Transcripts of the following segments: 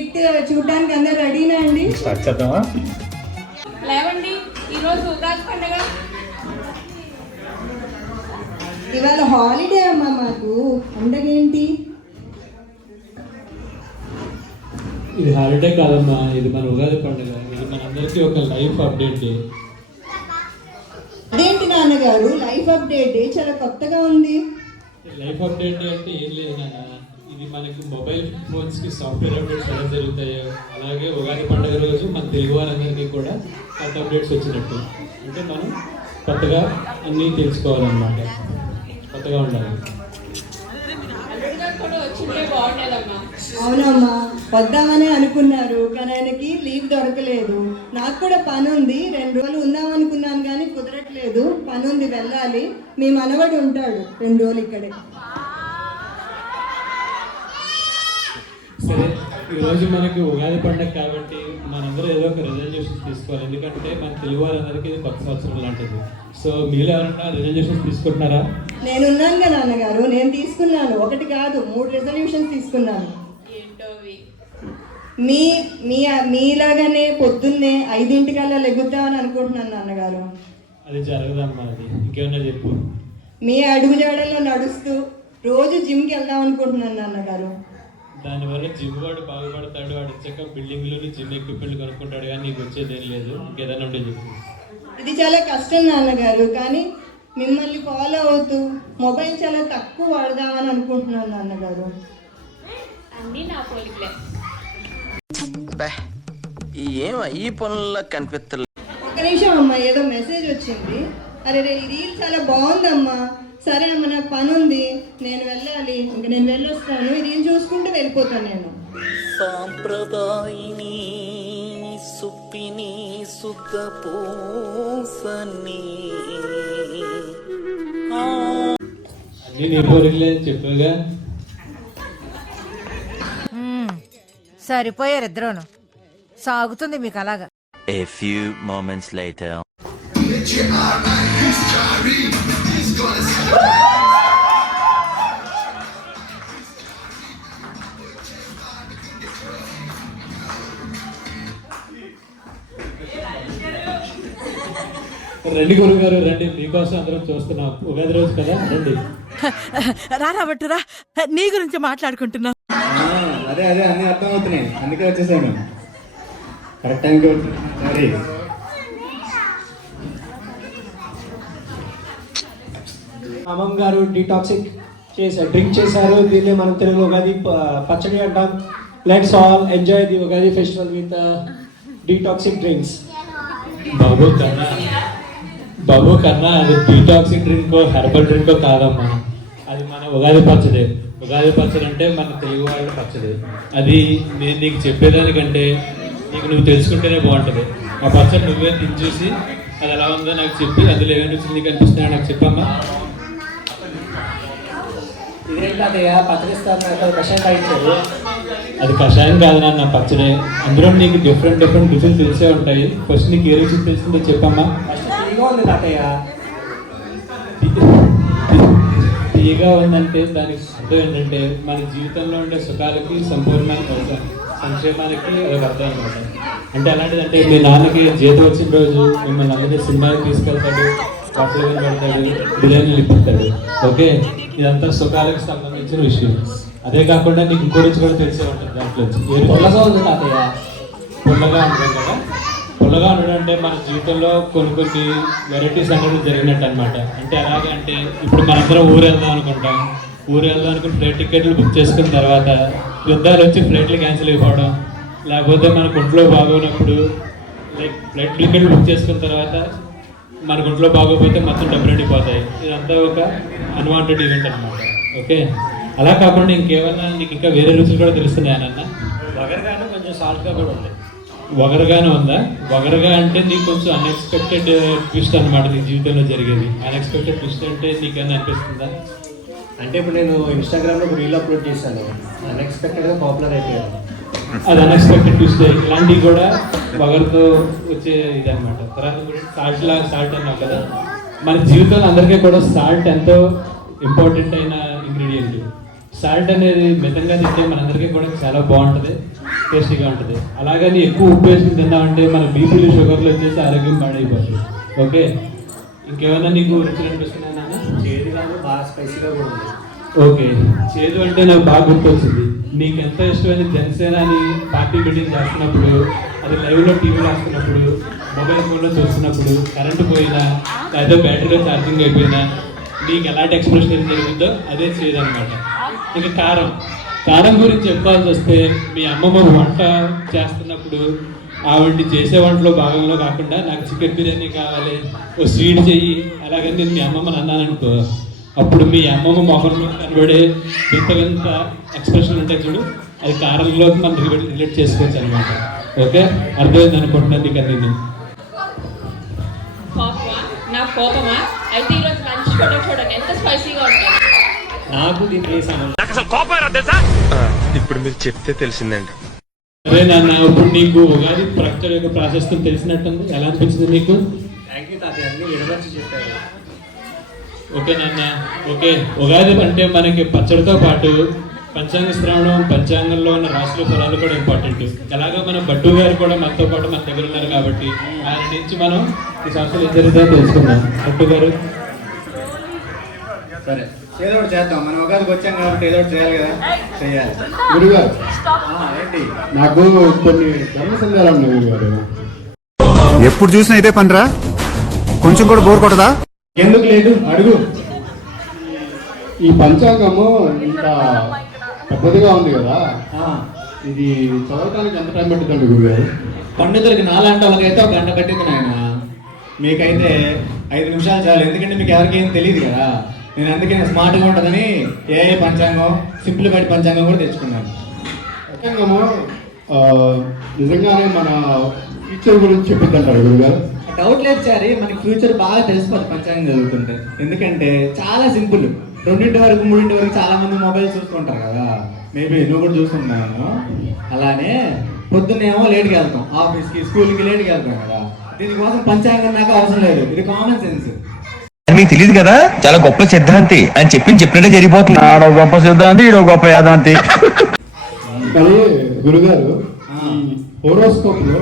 Skit చూడడానికి అందరు రెడీనా అండి? స్టార్ట్ చేద్దామా? లేవండి, ఈరోజు ఉగాది పండుగ. ఇవాళ హాలిడే అమ్మా మాకు. పండగ ఏంటి? ఇది హాలిడే కాదమ్మా, ఇది మన ఉగాది పండుగ. ఇది మనందరికీ ఒక లైఫ్ అప్డేట్ డే. అదేంటి నాన్నగారు లైఫ్ అప్డేట్ డే? చాలా కొత్తగా ఉంది. లైఫ్ అప్డేట్ డే అంటే ఏం లేదు నాన్న, ఇది మనకి మొబైల్ ఫోన్స్కి సాఫ్ట్వేర్ అప్డేట్స్ ఎలా జరుగుతాయో అలాగే ఉగాది పండుగ రోజు మన తెలుగు వారందరికీ కూడా కొత్త అప్డేట్స్ వచ్చినట్టు. అంటే మనం కొత్తగా అన్నీ తెలుసుకోవాలన్నమాట, కొత్తగా ఉండాలి. కూడా వచ్చింటే బాగుండేదమ్మా. అవునమ్మా, వద్దామని అనుకున్నారు కానీ ఆయనకి లీవ్ దొరకలేదు. నాకు కూడా పని ఉంది, 2 రోజులు ఉందామనుకున్నాను కానీ కుదరట్లేదు. పని ఉంది, వెళ్ళాలి. మీ మనవడు ఉంటాడు 2 రోజులు ఇక్కడే. సరే, ఈరోజు మనకి ఉగాది పండుగ కాబట్టి మనందరూ ఏదో ఒక రిజల్యూషన్స్ తీసుకోవాలి. ఎందుకంటే మన తెలుగు వారందరికీ ఇది కొత్త సంవత్సరం లాంటిది. సో మీరు ఎవరైనా రిజల్యూషన్స్ తీసుకుంటున్నారా? నేనున్నాను కదా నాన్నగారు, నేను తీసుకున్నాను. 1 కాదు 3 రెజల్యూషన్స్ తీసుకున్నాను. ఏంటోవి? మీలాగానే పొద్దున్నే 5 లెగుద్దామని అనుకుంటున్నాను నాన్నగారు. అది జరగదమ్మా, అది ఇంకేమన్నా చెప్పు. మీ అడుగుజాడల్లో నడుస్తూ రోజు జిమ్కి వెళ్దాం అనుకుంటున్నాను నాన్నగారు. దానివల్ల జిమ్ వాడు బాగుపడతాడు, వాడు వచ్చాక బిల్డింగ్లోని జిమ్ ఎక్విప్మెంట్ కొనుక్కుంటాడు, కానీ నీకు వచ్చేదేం లేదు. ఇంకేదైనా ఉంటే చెప్పు. ఇది చాలా కష్టం నాన్నగారు, కానీ మిమ్మల్ని ఫాలో అవుతూ మొబైల్ చాలా తక్కువ వాడదామని అనుకుంటున్నాను నాన్నగారు. అన్నీ నా పోలికలే. ఈ పనుల్లో కనిపిస్తలేదు. 1 నిమిషం అమ్మా, ఏదో మెసేజ్ వచ్చింది. అరే రే, ఈ రీల్ చాలా బాగుందమ్మా. సరే అమ్మ, నాకు పని ఉంది, నేను వెళ్ళాలి. ఇంక నేను వెళ్ళొస్తాను. ఈ రీల్ చూసుకుంటూ వెళ్ళిపోతాను నేను. సాంప్రదాయిని సుప్పిని సుత పూసని అన్నీ నీ పోలికలే చెప్పాగా. సరిపోయారు ఇద్దరును. సాగుతుంది మీకు అలాగా. A few moments later. రండి గురుగారు, రండి. మీకోసం అందరం చూస్తున్నాం. ఉగాది రోజు కదా, రండి. రారా బట్టురా, నీ గురించి మాట్లాడుకుంటున్నా. అదే అన్నీ అర్థం అవుతున్నాయి, అందుకే వచ్చేసాను. కరెక్ట్ టైంకి వచ్చి. సారీ. అమ్మమ్మ గారు డీటాక్సిక్ డ్రింక్ చేశారు. దీన్ని మనం తెలుగులో ఉగాది పచ్చడి అంటాం. Let's all enjoy the Ugadi festival with detoxic drinks. బాబు కన్నా అది డీటాక్సిక్ డ్రింకో హెర్బల్ డ్రింకో కాదమ్మా, అది మన ఉగాది పచ్చడి. ఉగాది పచ్చడి అంటే మన తెలుగు వాళ్ళ పచ్చడి. అది నేను నీకు చెప్పేదానికంటే నీకు నువ్వు తెలుసుకుంటేనే బాగుంటుంది. ఆ పచ్చడి నువ్వే తిని చూసి అది ఎలా ఉందో నాకు చెప్పి అందులో ఏమైనా రుచులు నీకు అనిపిస్తున్నాయో నాకు చెప్పమ్మా. అది కషాయం కాదు నాన్న, పచ్చడే. అందులో నీకు డిఫరెంట్ రుచులు తెలిసే ఉంటాయి. ఫస్ట్ నీకు ఏ రుచి తెలిసిందో చెప్పమ్మా. తీయగా ఉందంటే దానికి అర్థం ఏంటంటే మన జీవితంలో ఉండే సుఖాలకి సంపూర్ణమైన సంక్షేమానికి ఒక అర్థం అనమాట. అంటే అలాంటిదంటే మీ నాన్నకి జీతం వచ్చిన రోజు మిమ్మల్ని అందరినీ సినిమాకి తీసుకెళ్తాడు, బట్టలు పెడతాడు, బిర్యానీలు ఇప్పిస్తాడు. ఓకే, ఇదంతా సుఖాలకు సంబంధించిన విషయం. అదే కాకుండా నీకు ఇంకో రుచి కూడా తెలిసే ఉంటుంది. దాంట్లో పుల్లగా ఉంది తాతయ్య. పుల్లగా ఉంటుంది కదా. పుల్లగా ఉండడం అంటే మన జీవితంలో కొన్ని వెరైటీస్ అనేది జరిగినట్టు అనమాట. అంటే అలాగే అంటే ఇప్పుడు మనందరం ఊరు వెళ్దాం అనుకుంటాం. ఊరు వెళ్దాం అనుకుని ఫ్లైట్ టికెట్లు బుక్ చేసుకున్న తర్వాత యుద్ధాలు వచ్చి ఫ్లైట్లు క్యాన్సిల్ అయిపోవడం, లేకపోతే మనకు ఒంట్లో బాగోనప్పుడు లైక్ ఫ్లైట్ టికెట్లు బుక్ చేసుకున్న తర్వాత మనకు ఒంట్లో బాగోపోతే మొత్తం డబ్బులు ఉండిపోతాయి. ఇదంతా ఒక అన్వాంటెడ్ ఈవెంట్ అనమాట. ఓకే, అలా కాకుండా ఇంకేమన్నా నీకు ఇంకా వేరే రుచులు కూడా తెలుస్తున్నాయనన్నా? వగరగానే కొంచెం సాల్ట్గా కూడా ఉంది. వగరగానే ఉందా? వగరగా అంటే నీకు కొంచెం అన్ఎక్స్పెక్టెడ్ ట్విస్ట్ అనమాట నీ జీవితంలో జరిగేది. అన్ఎక్స్పెక్టెడ్ ట్విస్ట్ అంటే నీకన్నా అనిపిస్తుందా? అంటే ఇప్పుడు నేను ఇన్స్టాగ్రామ్లో ఒక రీల్ అప్లోడ్ చేశాను, అన్ఎక్స్పెక్టెడ్గా పాపులర్ అయిపోయాను. అది అన్ఎక్స్పెక్టెడ్ ట్విస్ట్. ఇలాంటివి కూడా వగరతో వచ్చే ఇది అనమాట. తర్వాత సాల్ట్ అన్నావు కదా, మన జీవితంలో అందరికీ కూడా సాల్ట్ ఎంతో ఇంపార్టెంట్ అయిన ఇంగ్రీడియంట్. సాల్ట్ అనేది మితంగా తింటే మనందరికీ కూడా చాలా బాగుంటుంది. టేస్టీగా ఉంటుంది. అలాగని ఎక్కువ ఉప్పు వేసుకుని తిన్నామంటే మన బీపీలు షుగర్లు వచ్చేసి ఆరోగ్యం పాడైపోతుంది. ఓకే, ఇంకేమైనా నీకు రుచులు అనిపిస్తున్నాయి నాన్న? చేదు కాదు, బాగా స్పైసీగా కూడా ఉంది. ఓకే, చేదు అంటే నాకు బాగా గుర్తొచ్చింది. నీకు ఎంత ఇష్టమైన జనసేన అని పార్టీ మీటింగ్ చేస్తున్నప్పుడు, అది లైవ్లో టీవీలో వస్తున్నప్పుడు, మొబైల్ ఫోన్లో చూస్తున్నప్పుడు, కరెంటు పోయినా లేదా బ్యాటరీలో ఛార్జింగ్ అయిపోయినా నీకు ఎలాంటి ఎక్స్ప్రెషన్ ఏం జరుగుతుందో అదే చేదు అనమాట. ఇక కారం, కారం గురించి చెప్పుకోవాల్సి వస్తే మీ అమ్మమ్మ వంట చేస్తున్నప్పుడు ఆవిడ చేసే వంటలో భాగంలో కాకుండా నాకు చికెన్ బిర్యానీ కావాలి, ఓ స్వీట్ చెయ్యి అలాగని నేను మీ అమ్మమ్మని అన్నాను అనుకో, అప్పుడు మీ అమ్మమ్మ మొహంలో కనబడే వింత వింత ఎక్స్ప్రెషన్ ఉంటాయి చూడు, అది కారంలోకి మనం రిలేట్ చేసుకోవచ్చు అనమాట. ఓకే, అర్థమైంది అనుకుంటున్నాను నీకు అన్ని. కోపమా? నా కోపమా? అయితే ఈరోజు లంచ్ కూడా చూడండి ఎంత స్పైసీగా ఉంటుంది. నాకు దీంట్లో ఏ సంబంధం? ఇప్పుడు మీరు చెప్తే తెలిసిందండి. అదే నాన్న, ఇప్పుడు నీకు ఉగాది ప్రకటన యొక్క ప్రాసెస్ తెలిసినట్టుంది. ఎలా అనిపించింది నీకు? థ్యాంక్ యూ తాతయ్య, అన్ని విడమర్చి చెప్పారు. ఓకే నాన్న, ఓకే. ఉగాది అంటే మనకి పచ్చడితో పాటు పంచాంగ శ్రవణం, పంచాంగంలో ఉన్న రాశుల ఫలాలు కూడా ఇంపార్టెంట్. ఎలాగో మన భట్టు గారు కూడా మనతో పాటు మన దగ్గర ఉన్నారు కాబట్టి ఆయన నుంచి మనం ఈ సంవత్సరం ఏం జరుగుతుందో తెలుసుకుందాం. భట్టు గారు, సరే ఏదో ఒకటి చేద్దాం. మనం ఉగాదికి వచ్చాం కాబట్టి ఏదో ఒకటి చేయాలి కదా, చేయాలి. గురుగారు, ఏంటి? నాకు కొన్ని ధర్మ సందేహాలు ఉన్నాయి గురుగారు. ఎప్పుడు చూసినా ఇదే పనిరా, కొంచెం కూడా బోర్ కొట్టదా? ఎందుకు లేదు, అడుగు. ఈ పంచాంగము ఇంత పెద్దదిగా ఉంది కదా, ఆ, ఇది చదవటానికి ఎంత టైం పట్టిందండి గురుగారు? పండితులకి నాలాంటి వాళ్ళకైతే ఒక గంట పట్టింది నాయన, మీకైతే 5 నిమిషాలు చాలు. ఎందుకంటే మీకు ఎవరికి ఏం తెలియదు కదా. నేను అందుకే స్మార్ట్గా ఉంటుందని ఏఐ పంచాంగం, సింపుల్ బయట పంచాంగం కూడా తెచ్చుకున్నాను. పంచాంగము నిజంగానే మన ఫ్యూచర్ గురించి చెప్పిద్దంటారు గురుగారు? డౌట్ లేదు చారి, మనకి ఫ్యూచర్ బాగా తెలిసిపోతుంది పంచాంగం చదువుతుంటే. ఎందుకంటే చాలా సింపుల్. 2 వరకు 3 వరకు చాలా మంది మొబైల్ చూస్తుంటారు కదా, మేబీ నువ్వు కూడా చూస్తున్నాను. అలానే పొద్దున్నేమో లేట్కి వెళ్తాం, ఆఫీస్కి స్కూల్కి లేట్కి వెళ్తాం కదా. దీనికోసం పంచాంగం నాకు అవసరం లేదు, ఇది కామన్ సెన్స్. మీకు తెలియదు కదా, చాలా గొప్ప సిద్ధాంతి అని చెప్పినట్టే జరిగిపోతుంది. ఆడో గొప్ప సిద్ధాంతి, ఈడో గొప్ప యాదాంతి. కానీ గురుగారు, ఈ హోరోస్కోప్ లో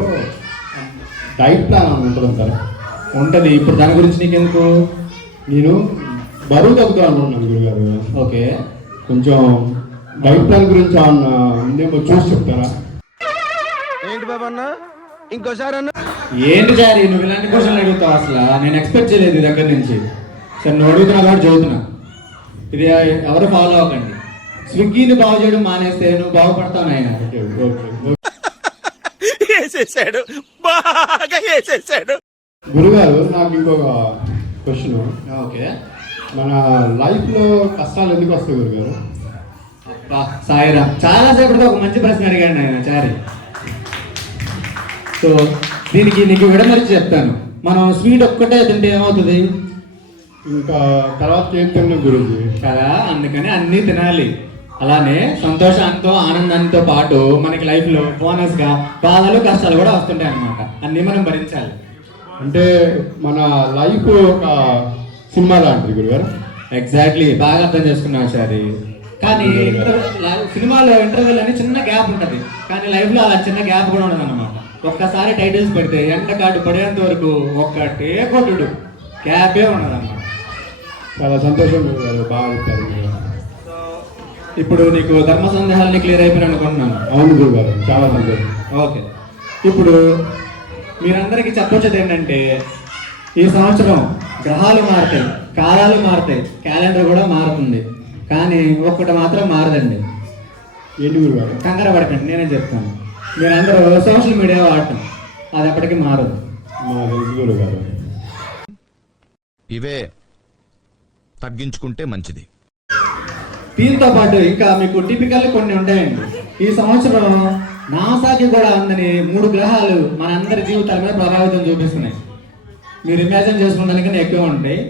డైట్ ప్లాన్ అని ఉంటుందంటారు? ఉంటుంది. ఇప్పుడు దాని గురించి నీకెందుకు? నేను బరువు తగ్గుతా అనుకుంటున్నాను గురుగారు. ఓకే, కొంచెం డైట్ ప్లాన్ గురించి ఏమో చూసి చెప్తారా? ఏంటి బాబన్న, ఇంకోసారి అన్న. ఏంటి చారి నువ్వు ఇలాంటి క్వశ్చన్లు అడుగుతావు? అసలు నేను ఎక్స్పెక్ట్ చేయలేదు ఈ దగ్గర నుంచి. సరే నువ్వు అడుగుతున్నా కాబట్టి చదువుతున్నా. ఇది ఎవరు ఫాలో అవ్వకండి. స్విగ్గీని బాగు చేయడం మానేస్తే నువ్వు బాగుపడతావు ఆయన. వేసేసాడు, బాగా వేసేసాడు. గురుగారు, నాకు ఇంకొక క్వశ్చన్. ఓకే, మన లైఫ్ లో కష్టాలు ఎందుకు వస్తాయి గురుగారు? సాయిరా, చాలా సేపటిగా ఒక మంచి ప్రశ్న అడిగాడు ఆయన చారి. సో దీనికి నీకు విడమరిచి చెప్తాను. మనం స్వీట్ ఒక్కటే తింటే ఏమవుతుంది ఇంకా తర్వాత ఏం తిన్నాం గురుజీ కదా, అందుకని అన్నీ తినాలి. అలానే సంతోషంతో ఆనందంతో పాటు మనకి లైఫ్లో బోనస్గా బాధలు కష్టాలు కూడా వస్తుంటాయి అన్నమాట. అన్నీ మనం భరించాలి. అంటే మన లైఫ్ ఒక సినిమా లాంటిది గురుగారు. ఎగ్జాక్ట్లీ, బాగా అర్థం చేసుకున్నావు సారి. కానీ సినిమాలో ఇంటర్వ్యూలో అని చిన్న గ్యాప్ ఉంటుంది, కానీ లైఫ్లో అలా చిన్న గ్యాప్ కూడా ఉండదు అనమాట. ఒక్కసారి టైటిల్స్ పెడితే ఎండ కార్డు పడేంత వరకు ఒక్కటే కొట్టుడు, గ్యాపే ఉండదు అన్నమాట. చాలా సంతోషం గురుగారు, బాగా చెప్పారు మీరు. ఇప్పుడు నీకు ధర్మ సందేహాలని క్లియర్ అయిపోయిన అనుకుంటున్నాను. అవును గురుగారు, చాలా సంతోషం. ఓకే, ఇప్పుడు మీరందరికీ చెప్పొచ్చేది ఏంటంటే ఈ సంవత్సరం గ్రహాలు మారుతాయి, కాలాలు మారుతాయి, క్యాలెండర్ కూడా మారుతుంది. కానీ ఒక్కటి మాత్రం మారదండి. ఏంటి గురుగారు? కంగారు పడకండి, నేనే చెప్తాను. మీరందరూ సోషల్ మీడియా వాడటం, అది ఎప్పటికీ మారదు. మా తెలుసు గురుగారు. ఇవే తగ్గించుకుంటే మంచిది. దీంతో పాటు ఇంకా మీకు టిపికల్ కొన్ని ఉంటాయండి. ఈ సంవత్సరం నాసాకి కూడా అందని 3 గ్రహాలు మనందరి జీవితాల మీద ప్రభావితం చూపిస్తున్నాయి. మీరు ఇమాజిన్ చేసుకున్న దానికన్నా ఎక్కువ ఉంటాయి.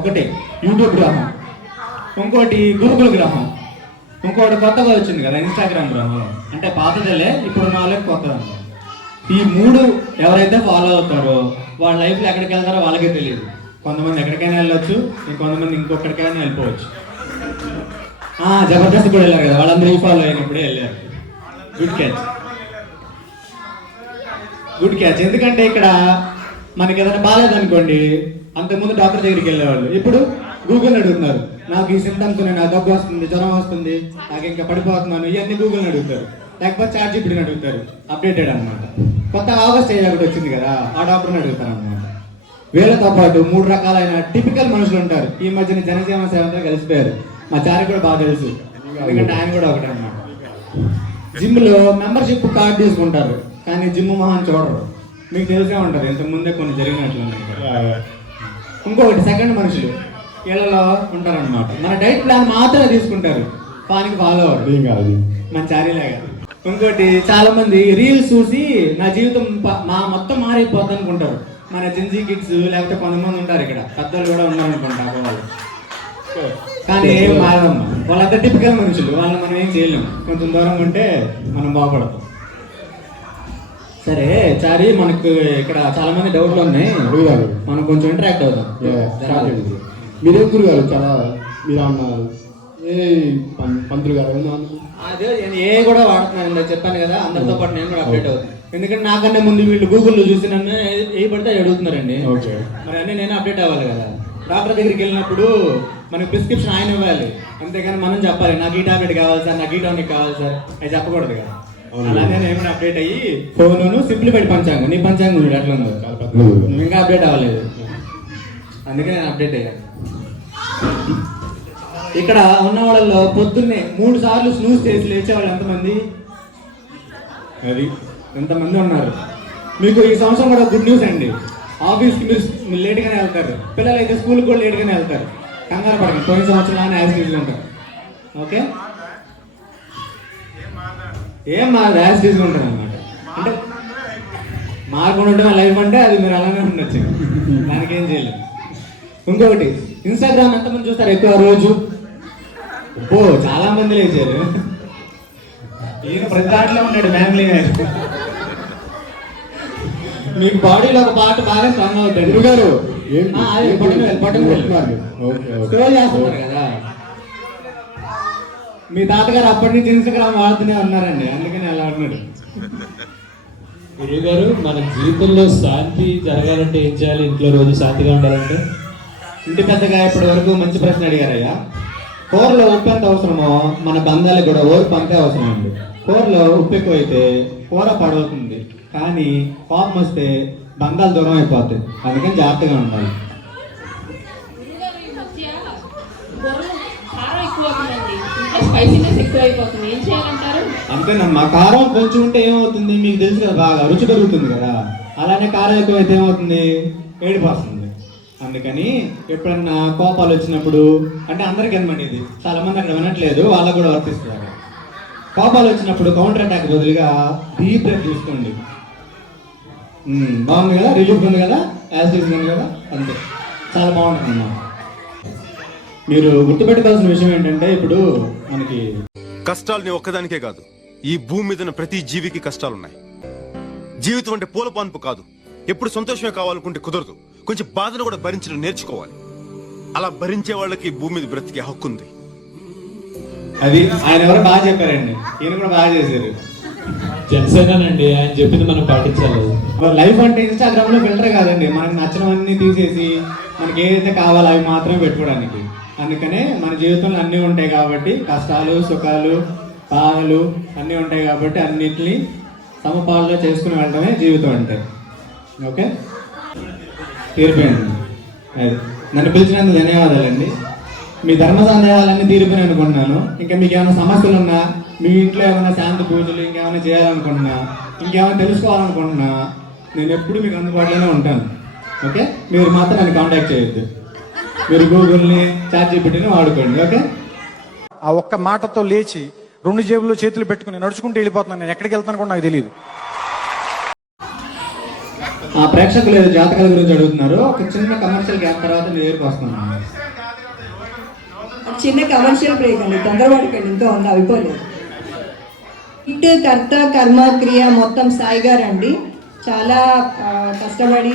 ఒకటి యూట్యూబ్ గ్రహం, ఇంకోటి గూగుల్ గ్రహం, ఇంకోటి కొత్తగా వచ్చింది కదా ఇన్స్టాగ్రామ్ గ్రహం. అంటే పాతదలే, ఇప్పుడు వాళ్ళకి కొత్తది అనమాట. ఈ 3 ఎవరైతే ఫాలో అవుతారో వాళ్ళ లైఫ్లో ఎక్కడికి వెళ్తారో వాళ్ళకే తెలియదు. కొంతమంది ఎక్కడికైనా వెళ్ళొచ్చు, ఇంకొంతమంది ఇంకొకటికైనా వెళ్ళిపోవచ్చు. జబర్దస్త్ కూడా వెళ్ళారు కదా, వాళ్ళందరూ ఫాలో అయినప్పుడే వెళ్ళారు. Good catch. Good catch. ఎందుకంటే ఇక్కడ మనకి ఏదైనా బాగాలేదనుకోండి, అంతకుముందు డాక్టర్ దగ్గరికి వెళ్ళేవాళ్ళు, ఇప్పుడు గూగుల్ని అడుగుతున్నారు. నాకు ఈ సిమ్టమ్స్ ఉన్నాయి, నాకు దగ్గు వస్తుంది, జ్వరం వస్తుంది, నాకు ఇంకా పడిపోతున్నాను, ఇవన్నీ గూగుల్ని అడుగుతారు. లేకపోతే ChatGPTని అడుగుతారు. అప్డేటెడ్ అనమాట. కొత్త ఆగస్ట్ ఏజ్ ఒకటి వచ్చింది కదా, ఆ డాక్టర్ని అడుగుతారు అనమాట. వీళ్ళతో పాటు 3 రకాలైన టిపికల్ మనుషులు ఉంటారు. ఈ మధ్యన జనసేన సేవంతో కలిసిపోయారు. మా చారి కూడా బాగా తెలుసు, ఎందుకంటే ఆయన కూడా ఒకటే అనమాట. జిమ్లో మెంబర్షిప్ కార్డు తీసుకుంటారు, కానీ జిమ్ మహాన్ చూడరు. మీకు తెలిసే ఉంటారు, ఇంతకుముందే కొన్ని జరిగినట్లు. ఇంకొకటి సెకండ్ మనుషులు వీళ్ళలో ఉంటారనమాట. మన డైట్ ప్లాన్ మాత్రమే తీసుకుంటారు, పానికి ఫాలో అవ్వరు. మన చారీలాగా. ఇంకోటి చాలా మంది రీల్స్ చూసి నా జీవితం మా మొత్తం మారైపోద్ది అనుకుంటారు. మన జెన్జీ కిడ్స్ లేకపోతే కొంతమంది ఉంటారు, ఇక్కడ పెద్దలు కూడా ఉన్నారనుకుంటారు వాళ్ళు. కానీ ఏం మారదమ్మా, వాళ్ళంతా టిపికల్ మనుషులు, వాళ్ళని మనం ఏం చేయలేము. కొంచెం దూరం ఉంటే మనం బాగుపడతాం. సరే చారి, మనకు ఇక్కడ చాలా మంది డౌట్లు ఉన్నాయి, మనం కొంచెం ఇంటరాక్ట్ అవుతాం. మీరే గురువు గారు చాలా మీరు అన్నారు ఏ పంతులు గారు అదే నేను ఏ కూడా వాడుతున్నాను చెప్పాను కదా, అందరితో పాటు నేను కూడా అప్డేట్ అవుతాను. ఎందుకంటే నాకన్నా ముందు వీళ్ళు గూగుల్లో చూసి నన్ను ఏ పడితే అడుగుతున్నారండి. మరి అన్నీ నేను అప్డేట్ అవ్వాలి కదా. డాక్టర్ దగ్గరికి వెళ్ళినప్పుడు మనకి ప్రిస్క్రిప్షన్ ఆయన ఇవ్వాలి, అంతేగాని మనం చెప్పాలి నాకు ఈ టాబ్లెట్ కావాలి సార్, నాకు ఈ టానిక్ కావాలి సార్, అది చెప్పకూడదు కదా. అలాగే నేను కూడా అప్డేట్ అయ్యి ఫోను సింప్లిఫైడ్ పంచాంగం, నీ పంచాంగం చూడు ఎట్లా ఉందో, నువ్వు ఇంకా అప్డేట్ అవ్వలేదు, అందుకే నేను అప్డేట్ అయ్యాను. ఇక్కడ ఉన్న వాళ్ళలో పొద్దున్నే 3 సార్లు స్నూజ్ చేసి లేచేవాళ్ళు ఎంతమంది? అది ఎంతమంది ఉన్నారు? మీకు ఈ సంవత్సరం కూడా గుడ్ న్యూస్ అండి. ఆఫీస్కి మీరు లేట్గానే వెళ్తారు, పిల్లలు అయితే స్కూల్కి కూడా లేట్గానే వెళ్తారు. కంగారు పడకండి, పోయిన సంవత్సరం యాజ్ టీజ్గా ఉంటారు. ఓకే, ఏం మాది యాజ్ టీజ్గా ఉంటుంది అనమాట. అంటే మార్పు ఉండటం లైఫ్ అంటే అది మీరు అలానే ఉండొచ్చు, దానికి ఏం చేయలేదు. ఇంకొకటి, ఇన్స్టాగ్రామ్ ఎంతమంది చూస్తారు ఎక్కువ రోజు? ఓ చాలా మంది లేచారు. ఈయన ప్రతి దాంట్లో ఉన్నాడు, ఫ్యామిలీ మీకు బాడీలో ఒక పార్ట్ బాగా స్ట్రాంగ్ అవుతుంది గారు. స్క్రోల్ చేస్తున్నారు కదా, మీ తాతగారు అప్పటి నుంచి ఇన్స్టాగ్రామ్ వాడుతూనే ఉన్నారండి, అందుకని అలా ఉన్నాడు. గురువు గారు, మన జీవితంలో శాంతి జరగాలంటే ఏం చేయాలి? ఇంట్లో రోజు శాంతిగా ఉండాలంటే? ఇంటి పెద్దగా ఇప్పటి వరకు మంచి ప్రశ్న అడిగారయ్యా. కూరలో ఉప్పు ఎంత అవసరమో మన బంధాలకు కూడా ఓర్పు అంతే అవసరం అండి. కూరలో ఉప్పు ఎక్కువైతే కూర పాడవుతుంది, కానీ కోపం వస్తే బంధాలు దూరం అయిపోతాయి. అందుకని జాగ్రత్తగా ఉండాలి. అంతేనమ్మా, కారం కొంచెం ఉంటే ఏమవుతుంది మీకు తెలుసు కదా, బాగా రుచి పెరుగుతుంది కదా. అలానే కారం ఎక్కువైతే ఏమవుతుంది? ఏడిపోతుంది. అందుకని ఎప్పుడన్నా కోపాలు వచ్చినప్పుడు, అంటే అందరికీ అనమాట, ఇది చాలా మంది అక్కడ వినట్లేదు, వాళ్ళకు కూడా వర్తిస్తారు. కోపాలు వచ్చినప్పుడు కౌంటర్ అటాక్ బదులుగా డీప్ బ్రెత్ తీసుకోండి. బాగుంది కదా, రిలీఫ్ ఉంది కదా, యాజ్ ఉంది కదా, అంతే చాలా బాగుంటుంది అన్నమాట. మీరు గుర్తుపెట్టుకోవాల్సిన విషయం ఏంటంటే, ఇప్పుడు మనకి కష్టాలు నీ ఒక్కదానికే కాదు, ఈ భూమి మీద ఉన్న ప్రతి జీవికి కష్టాలున్నాయి. జీవితం అంటే పూల పాన్పు కాదు. ఎప్పుడు సంతోషమే కావాలనుకుంటే కుదరదు, కొంచెం బాధను కూడా భరించడం నేర్చుకోవాలి. అలా భరించే వాళ్ళకి భూమి మీద బ్రతికే హక్కు ఉంది. అది ఆయన ఎవరు బాగా చెప్పారండి, ఈయన కూడా బాగా చేశారు. జనసేనండి, ఆయన చెప్పింది మనం పాటించాలి. లైఫ్ అంటే ఇన్స్టాగ్రామ్ లో ఫిల్టర్ కాదండి, మనకు నచ్చినవన్నీ తీసేసి మనకి ఏదైతే కావాలో అవి మాత్రమే పెట్టుకోవడానికి. అందుకనే మన జీవితంలో అన్నీ ఉంటాయి కాబట్టి, కష్టాలు సుఖాలు బాధలు అన్నీ ఉంటాయి కాబట్టి అన్నిటిని సమపాలుగా చేసుకుని వెళ్ళడమే జీవితం అంటే. ఓకే, తీరిపోయింది. అది నన్ను పిలిచినందుకు ధన్యవాదాలండి. మీ ధర్మ సందేహాలన్నీ తీరిపోయినాయి అనుకుంటున్నాను. ఇంకా మీకు ఏమైనా సమస్యలు ఉన్నా, మీ ఇంట్లో ఏమైనా శాంతి పూజలు ఇంకేమైనా చేయాలనుకుంటున్నా, ఇంకేమైనా తెలుసుకోవాలనుకుంటున్నా, నేను ఎప్పుడు మీకు అందుబాటులోనే ఉంటాను. ఓకే, మీరు మాత్రం నన్ను కాంటాక్ట్ చేయొద్దు. మీరు గూగుల్ని ChatGPTని వాడుకోండి. ఓకే, ఆ ఒక్క మాటతో లేచి 2 జేబుల్లో చేతులు పెట్టుకుని నడుచుకుంటూ వెళ్ళిపోతున్నాను. నేను ఎక్కడికి వెళ్తాను కూడా నాకు తెలియదు. ఆ ప్రేక్షకులు ఏదో జాతకాల గురించి అడుగుతున్నారు. ఒక చిన్న కమర్షియల్ గ్యాప్ తర్వాత నేను దగ్గరికి వస్తున్నాను. చిన్న కమర్షియల్ బ్రేక్ అండి, తొందరపడకండి, ఇంకా ఉంది, అయిపోలేదు. ఇటు కర్త కర్మ క్రియ మొత్తం సాయి గారు అండి. చాలా కష్టపడి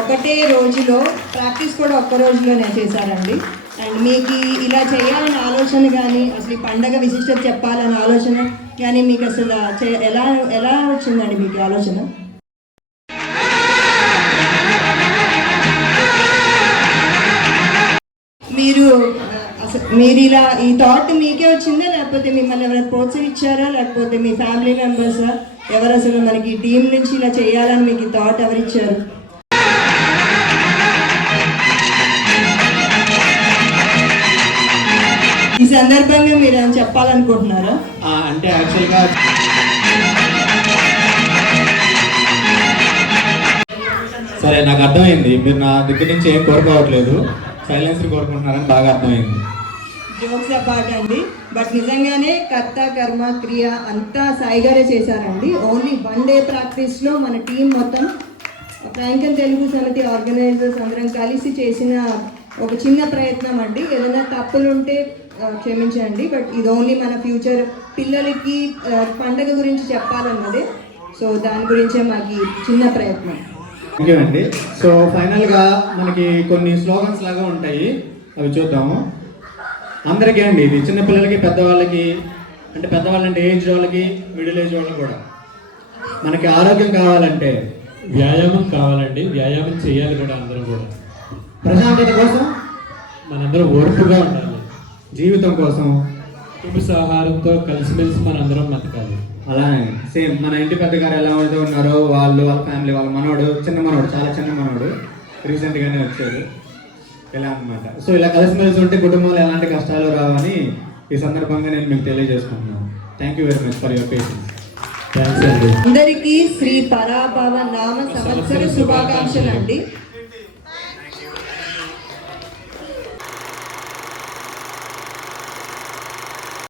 ఒకటే రోజులో ప్రాక్టీస్ కూడా ఒక్క రోజులోనే చేశారండి. అండ్ మీకు ఇలా చేయాలనే ఆలోచన కానీ, అసలు ఈ పండగ విశిష్టత చెప్పాలనే ఆలోచన కానీ మీకు అసలు ఎలా వచ్చిందండి మీకు ఆలోచన? మీరు మీరు ఇలా ఈ థాట్ మీకే వచ్చిందా, లేకపోతే మిమ్మల్ని ఎవరైనా ప్రోత్సహించారా, లేకపోతే మీ ఫ్యామిలీ మెంబర్సా, ఎవరు అసలు మనకి టీం నుంచి ఇలా చేయాలని మీకు ఈ థాట్ ఎవరిచ్చారు? ఈ సందర్భంగా మీరు ఏమైనా చెప్పాలనుకుంటున్నారా? అంటే యాక్చువల్గా సరే, నాకు అర్థమైంది మీరు నా దగ్గర నుంచి ఏం కోరుకోవట్లేదు, సైలెన్స్ కోరుకుంటున్నారని బాగా అర్థమైంది. జోక్స్ అపార్ట్ అండి, బట్ నిజంగానే కర్త కర్మ క్రియ అంతా సాయి గారే చేశారండి. ఓన్లీ 1 డే ప్రాక్టీస్లో మన టీం మొత్తం ఫ్రాంకన్ తెలుగు సమితి ఆర్గనైజర్స్ అందరం కలిసి చేసిన ఒక చిన్న ప్రయత్నం అండి. ఏదైనా తప్పులు ఉంటే క్షమించండి, బట్ ఇది ఓన్లీ మన ఫ్యూచర్ పిల్లలకి పండగ గురించి చెప్పాలన్నదే. సో దాని గురించే మాకు ఈ చిన్న ప్రయత్నం. థ్యాంక్ యూ అండి. సో ఫైనల్గా మనకి కొన్ని స్లోగన్స్ లాగా ఉంటాయి, అవి చూద్దాము. అందరికీ అండి, ఇది చిన్నపిల్లలకి పెద్దవాళ్ళకి, అంటే పెద్దవాళ్ళంటే ఏజ్ వాళ్ళకి, మిడిల్ ఏజ్ వాళ్ళకి కూడా. మనకి ఆరోగ్యం కావాలంటే వ్యాయామం కావాలండి, వ్యాయామం చేయాలి కూడా అందరం కూడా. ప్రశాంతత కోసం మనందరం ఓర్పుగా ఉండాలి, జీవితం కోసం కుటుంబ కలిసిమెలిసి మనందరం బతకాలి. అలానే సేమ్ మన ఇంటి పెద్ద గారు ఎలా అయితే ఉన్నారో వాళ్ళ ఫ్యామిలీ, వాళ్ళ మనోడు, చిన్న మనోడు, చాలా చిన్న మనోడు రీసెంట్గానే వచ్చాడు, ఇలా అన్నమాట. సో ఇలా కలిసిమెలిసి ఉంటే కుటుంబంలో ఎలాంటి కష్టాలు రావని ఈ సందర్భంగా నేను మీకు తెలియజేసుకుంటున్నాను. Thank you very much for your patience. Thanks అండి. అందరికీ శ్రీ పరాభవ నామ సంవత్సర శుభాకాంక్షలు అండి.